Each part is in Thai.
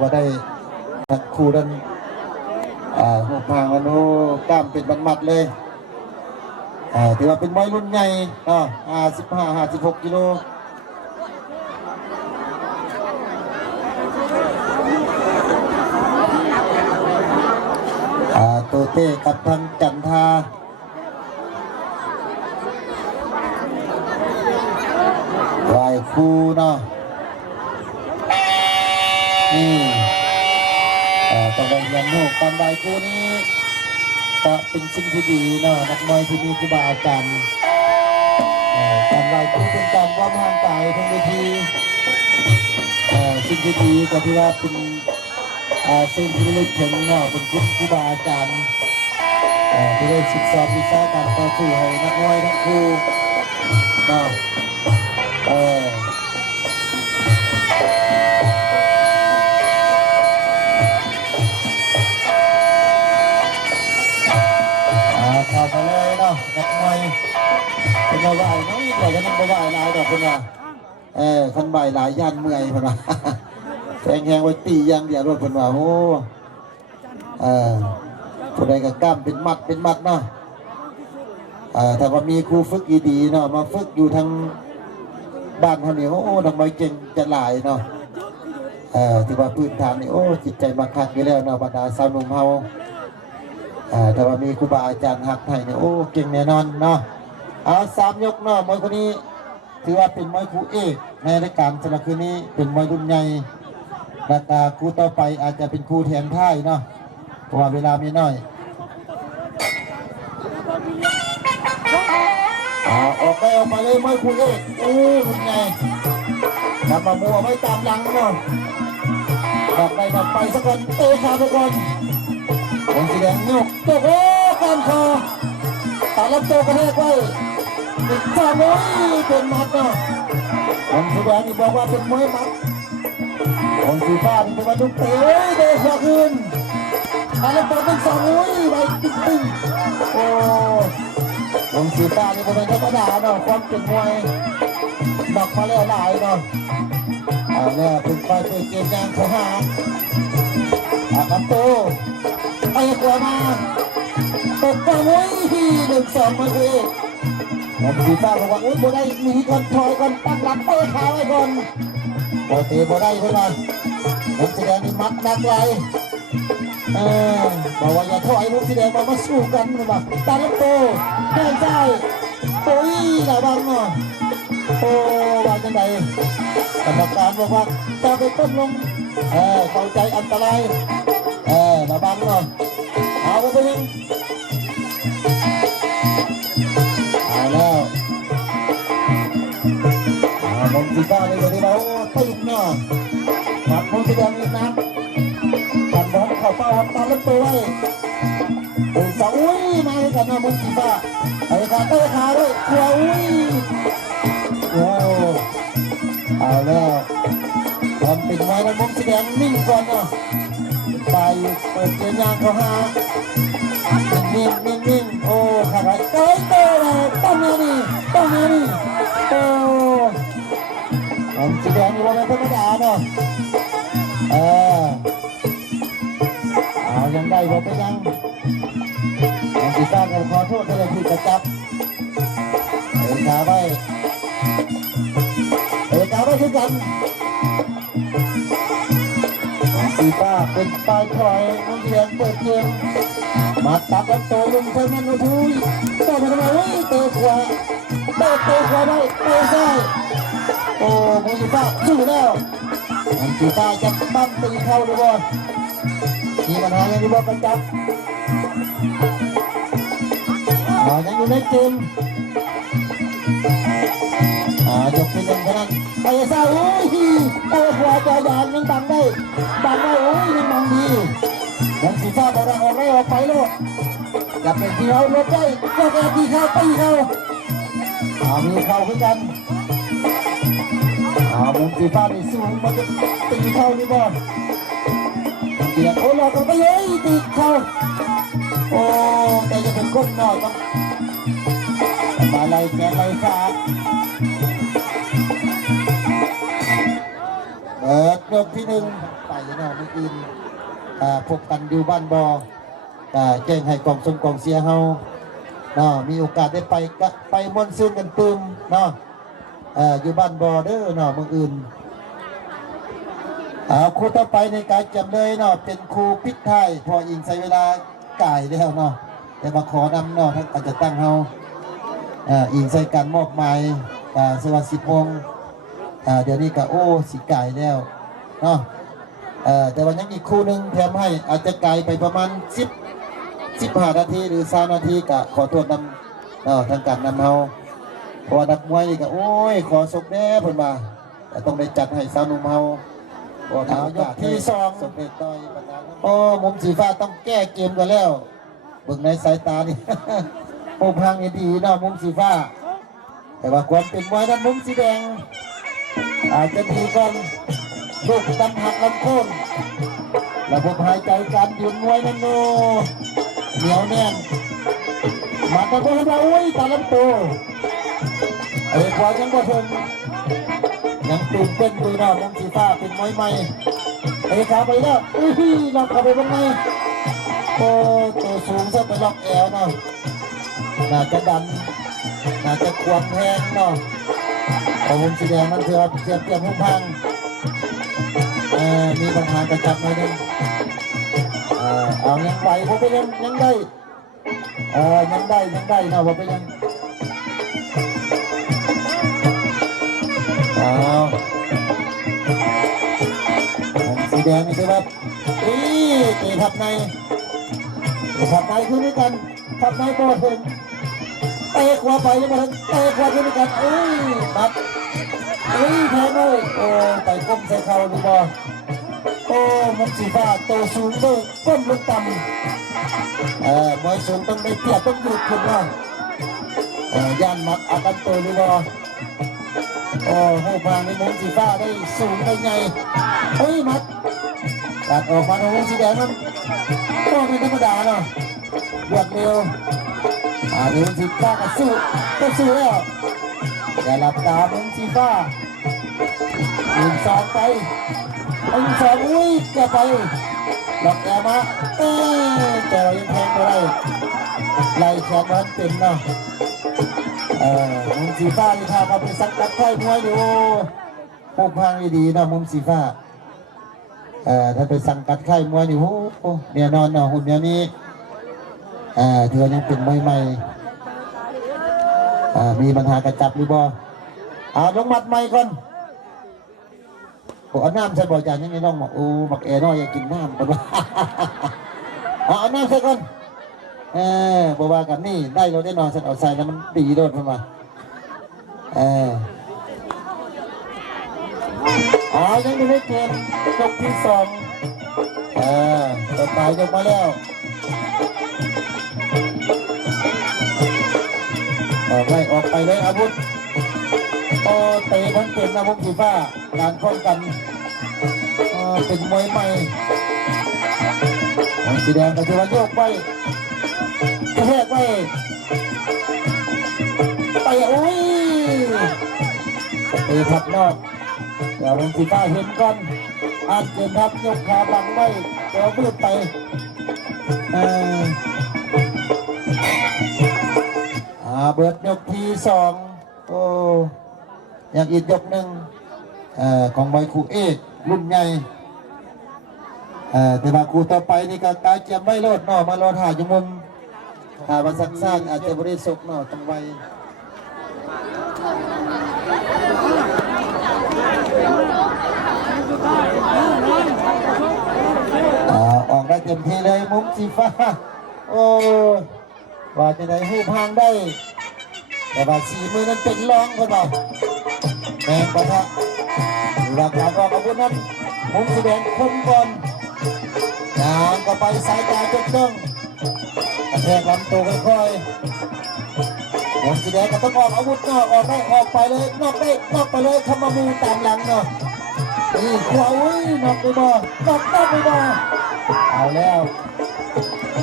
ว่าได้ทั้งคู่นั้นอ่าหัวพางแล้วโน้กล้ามเป็นมัดเลยถือว่าเป็นมวยรุ่นใหญ่อ่าห้าสิบห้าห้าสิบหกกิโลอ่าโตเต้กับทางจันทาไหวครูเนาะ นี่ต้องได้เรียนการไหวครูนี้ก็เป็นสิ่งที่ดีเนาะนักมวยที่มีครูบาอาจารย์เอ่อการไหวครูเป็นการวางห่างกายทั้งเวทีสิ่งที่ดีก็ที่ว่าเป็นสิ่งที่ลึกถึงเนาะเป็นคุณครูบาอาจารย์ที่ได้ศึกษาวิชาการต่อสู้ให้นักมวยทั้งครูเนาะ เป็นเราไหวน้อยกว่าจะนั่งบ่ไหวหลายดอกคนว่าเออคันไหวหลายย่านเมื่อยคนว่าแข็งแหงไว้ตีย่างเดียวรถคนว่าโอ้เออผู้ใดก็กล้ามเป็นมัดเป็นมัดเนาะเอ่าถ้าว่ามีครูฝึกดีๆเนาะมาฝึกอยู่ทางบ้านเขาเนี่ยโอ้ทำไมเก่งจะหลายเนาะเออที่ว่าพื้นฐานนี่โอ้จิตใจมาคักอยู่แล้วเนาะบรรดาสาวหนุ่มเฮาเออถ้าว่ามีครูบาอาจารย์หักให้เนี่ยโอ้เก่งแน่นอนเนาะ เอาสามยกเนาะมวยคนนี้ถือว่าเป็นมวยครูเอกในรายการสำหรับคืนนี้เป็นมวยรุ่นใหญ่ราคาครูต่อไปอาจจะเป็นครูแทนท่ายเนาะเพราะว่าเวลามีน้อยอ่าออกไปออกมาเลยไม่คุยเองโอ้คุณไงนำมามัวไม่ตามหลังเนาะดับไปดับไปสักคนเตะขาสักคนผมสีแดงยกตกโอ้การคอตาลับตัวกระแทกไว้ ติดข้าโอ้ยเป็นมัดเนาะผมสีแดงนี่บอกว่าเป็นมวยมัดผมสีฟ้านี่เป็นว่าลูกเตะโอ้ยเตะขวาคืนตาลับตัวเป็นสองโอ้ยไปติ๊งติ๊งโอ้วงสีฟ้านี่ก็เป็นธรรมดาเนาะความเป็นมวยดอกมาแล้วหลายเนาะอ่าเนี่ยเป็นไปเป็นเกมยางเขาหาอาครับโตไปกว่ามาตกไปโอ้ยหนึ่งสองมาคือ วงสีฟ้าบอกว่าโอ้ยบ่ได้หนีก่อนถอยก่อนตั้งหลักเปิดขาไว้ก่อนปกติบ่ได้เพื่อนว่าวงสีแดงนี่มัดดักไว้เออบอกว่าอย่าถอยลูกสีแดงมามาสู้กันมันบอกตาลับโตแม่ใจโอ้ยระวังหน่อยโอ้ว่าจังไดกรรมการบอกว่าตาไปต้มลงเออเข้าใจอันตรายเออระวังหน่อยเอาไปเป็นยัง สีฟ้าเลยเดี๋ยวนี้เราตื่นเนาะมัดลงสีแดงอีกนะกันบอลเข้าเป้าตาลับตัวไว้อุ้ยสาวอุ้ยมาให้กันนะมุกสีฟ้าไอ้ขาเตะขาด้วยกลัวอุ้ยว้าวเอาแล้วทำเป็นไม้แล้วมุกสีแดงนิ่งก่อนเนาะไปเปิดเกมยางเขาหานิ่งนิ่งนิ่ ยังได้บ่ไปยังอันที่สร้างกันขอโทษได้เลยที่จะจับเอ็นขาไปเอ็นขาไปคือกันอันสีฟ้าเป็นปลายถอยมันเรียนเปิดเกมมาตัดแล้วโตลุงเท่านั้นโอ้โหโตมาทำไมเฮ้ยเตะขวาเตะเตะขวาได้เตะซ้ายโอ้มันสีฟ้าสู้แล้วอันสีฟ้าจะปั้มตีเข้าหรือเปล่ มีปัญหาอย่างที่บอกกันจับอายังอยู่ในเกมอายกเป็นหนึ่งเท่านั้นไปซะโอ้ยโอ้ขวาจอยานยังบังได้บังได้โอ้ยยังบังดียังสีฟ้าบอกว่าออกไม่ออกไปโลดจะเป็นที่เขาลบได้ก็แกตีเข้าตีเข้าอามีเข้าขึ้นกันอามุมสีฟ้านี่สูงมันจะตีเข้านี่บ่เดียโอ้ลอกกันไปเลยติดเขาโอ้แต่จะเป็นคนนอกต้องมาไล่แกไล่ขาเปิดยกที่หนึ่งไปเนาะมื้ออื่นอ่าพบกันอยู่บ้านบออ่าแจ้งให้กองสมกองเสียเฮาเนาะมีโอกาสได้ไปก็ไปมวนซื่นกันตึมเนาะอ่ออยู่บ้านบอเด้อเนาะมื้ออื่น เอาครูต่อไปในการจำเลยเนาะเป็นครูพิษไทยพออิงใช้เวลาก่ายแล้วเนาะแต่มาขอนำเนาะทั้งการจะตั้งเฮาอ่าอิงใส่การมอบหมายอ่าสวัสดิพงศ์อ่าเดี๋ยวนี้ก็โอ้สิไก่แล้วเนาะอ่อแต่วันยังอีกคู่หนึ่งแถมให้อาจจะไกลไปประมาณ10 15นาทีหรือ3นาทีก็ขอโทษนำเนาะทางการนำเฮาพราะว่านักมวยนี่ก็โอ้ยขอสกแน่เพิ่นว่าต้องได้จัดให้สาวนุ่มเฮา บ่ทางยกที่สองสมเด็จต่อยบรรดาโอ้มุมสีฟ้าต้องแก้เกมกันแล้วเบิ่งในสายตานี่มุมทางนี่ดีเนาะมุมสีฟ้า แต่ว่าความเป็นมวยนั้นมุมสีแดง อาจจะดีก่อนลูกดำหักลำโค่นระบบหายใจการยืนมวยนั้นโนเหนียวแน่นมาตะโกนมาอุ้ยตาลำตัวไอ้ขวายังบ่ถึง ยังตื่นเต้นอยู่เนาะมุมสีฟ้าเป็นมวยใหม่ไอ้ขาไปแล้วอุ้ยล็อกเข้าไปบนในโอ้ตัวสูงซะไปล็อกแอวเนาะน่าจะดันน่าจะควงแพงเนาะพอวงสีแดงมันเถื่อเทียบเทียบหุ่นพังเออมีปัญหากระจับหน่อยนึงเออเอายังไหวผมไปยังยังได้เออยังได้ยังได้เนาะผมไปยัง เอาวงสีแดงนี่คือว่าอีตะทับในทับในคือด้วยกันทับในก็ถึงเตะขวาไปยังไงเตะขวาขึ้นกันเอ้ยบัดเอ้ยแพ้เลยโอ้ไปก้มใส่เข่าดูบอโอ้มันสีฟ้าโตสูงเลยก้มลงต่ำเอ่อมวยสูงต้องได้เปรียบต้องหยุดขึ้นมาเอ่อย่านมัดอากันโตดูบอ โอ้โหพางในมุมสีฟ้าได้สูงได้ไงเฮ้ยมัดการออกมาของวงสีแดงนั้นก็ไม่ธรรมดาเนาะรวดเร็วอาเดินสิฟ้าก็สู้ก็สู้แล้วอย่าหลับตาเดินสิฟ้าหนึ่งสองไปหนึ่งสองอุ้ยจะไปหลับแกมาเอ้ยแต่เรายังแทงไม่ได้ไล่แขนมันเต็มเนาะ เออมุมสีฟ้านี่ถ้ามาเป็นสังกัดค่อยมวยอยู่พวกพังดีๆเนาะมุมสีฟ้าเอ่อถ้าเป็นสังกัดค่ายมวยนี่โอ้โหเนี่ยนอนเนาะหุ่นเนี่ยนี้อ่าเธอยังเป็นไม่ใหม่อ่ามีปัญหากระจับหรือบ่อ่าลงมัดใหม่ก่อนอ้เอาน้ำใส่บ่อจานยังไงน้องบอกโอ้บักแอน้อยอยากกินน้ำก่อนว่าเอาเอาน้ำใส่ก่อน เออบอกว่ากันนี่ได้เราได้นอนเสร็จเอาใส่แล้วมันดีโดดเข้ามาเอออ๋อยังอยู่ในเกมยกที่สองเออตัวตายยกมาแล้วออกไล่ออกไปเลยอาวุธโอเตะทั้งเก่งนะผมสีฟ้าการป้องกันเออเป็นมวยใหม่สีแดงก็จะว่าโยกไป กระแทกไปไปอุ้ยเตะทับนอกเดี๋ยวผมสีฟ้าเห็นก่อนอาจเกินทับยกขาบังไว้เดี๋ยวมืดไปเอออาเบิดยกที่สองโอ้ยังอีกยกหนึ่งเออของใบครูเอกรุ่นใหญ่เออแต่ว่าครูต่อไปนี่ก็ตาเจียมไม่โลดนาะมารอถ่ายอยู่มุม ถ่ายมาสักสร้างอาจจะบริสุทธิ์เนาะต้องไวอออกได้เต็มที่เลยมุมสีฟ้า โอ้ว่าจะได้หูพางได้ แต่ว่าสีมือนั้นเป็นรองคนเราแมงปะทะหลักการออกอาวุธนั้นมุมสีแดงคมก่อนนางก็ไปสายตาจดจ้อง กระแทกลำตัวค่อยๆมุมสีแดงก็ต้องออกอาวุธนอกออกได้ออกไปเลยนอกได้นอกไปเลยเข้ามามูตามหลังเนาะนี่ขวาอุ้ยนอกไปบ่นอกนอกไปบ่เอาแล้ว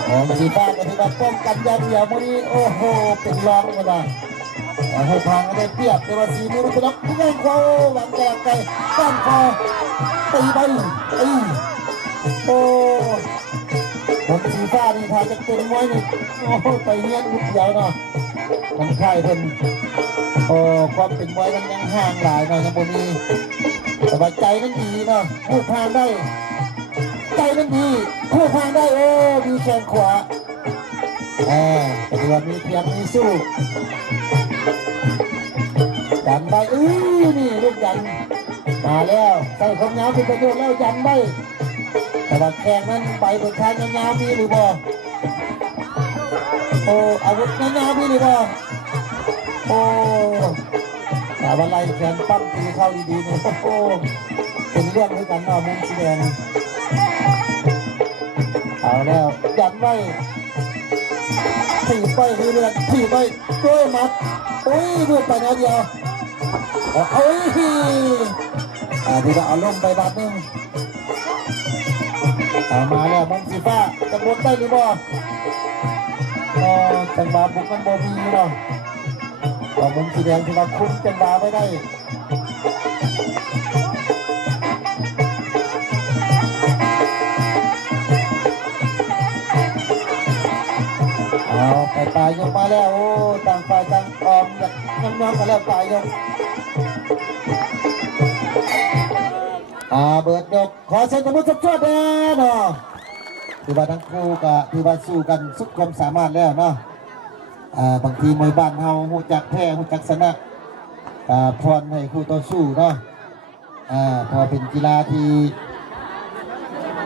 ของสีฟ้าก็ถือว่าป้องกันยางเดียวมือนี้โอ้โหเป็นรองกันนะแต่ให้ทางก็ได้เปรียบแต่ว่าสีมือมันเป็นล็อกที่ไงควาหวังแกงไก่ก้านคอตีไปตีโอ้ ผมสีฟ้านี่ถ้าจะเป็นมวยนี่โอ้ไปเรียนวุฒิเดียวเนาะมันค่ายเพิ่นโอ้ความเป็นมวยมันยังห่างหลายเนาะยังบ่มีแต่ว่าใจนั้นดีเนาะพูดทางได้ ใจนั้นดีพูดทางได้โอ้มีแขนขวาแหมแต่ถือว่ามีเพียงมีสู้ดันไปอื้อนี่ลูกยันมาแล้วใส่ของยาวเป็นประโยชน์แล้วยันไป แต่ว่าแขงนั้นไปบนทางยาวๆมีหรือบ่โอ้อาวุธยาวๆมีหรือบ่โอ้แต่ว่าไล่แขนปั้มตีเข้าดีๆเนี่ยโอ้เป็นเรื่องด้วยกันเนาะมุมสีแดงเอาแล้วยันไว้ถีบไปเรื่อยๆถีบไปด้วยมัดโอ้ยด้วยไปนิดเดียวโอ้ยอ่าดีละเอาลงไปบาทหนึง เอามาแล้วมังสีฟ้าจะบดได้หรือบ่ก็จังหวะบุกมันบ่มีเนาะต่อมุมสีแดงที่ว่าคุ้มจังหวะไม่ได้เอาไปปลายยกมาแล้วโอ้ต่างฝ่ายต่างออมอยากน้ำน้ำกันแล้วปลายยก อ่าเบิดยกขอเซ็นสมุดสักชั่วเด้อเนาะถือว่าทั้งคู่ก็ถือว่าสู้กันสุดความสามารถแล้วเนาะอ่าบางทีมวยบ้านเฮาหูจักแพ้หูจักชนะอ่าพรให้คู่ต่อสู้เนาะอ่าพอเป็นกีฬาที่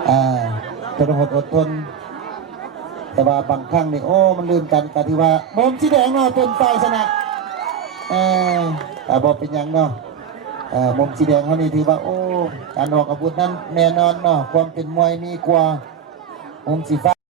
อ่าทรหดอดทนแต่ว่าบางครั้งนี่โอ้มันลืมกันกันที่ว่ามุมสีแดงเนาะเป็นฝ่ายชนะเออแต่บอกเป็นยังเนาะ มุมสีแดงเขานี่ถือว่า โอ้การออกอาวุธนั้นแน่นอนเนาะความเป็นมวยมีกว่ามุมสีฟ้า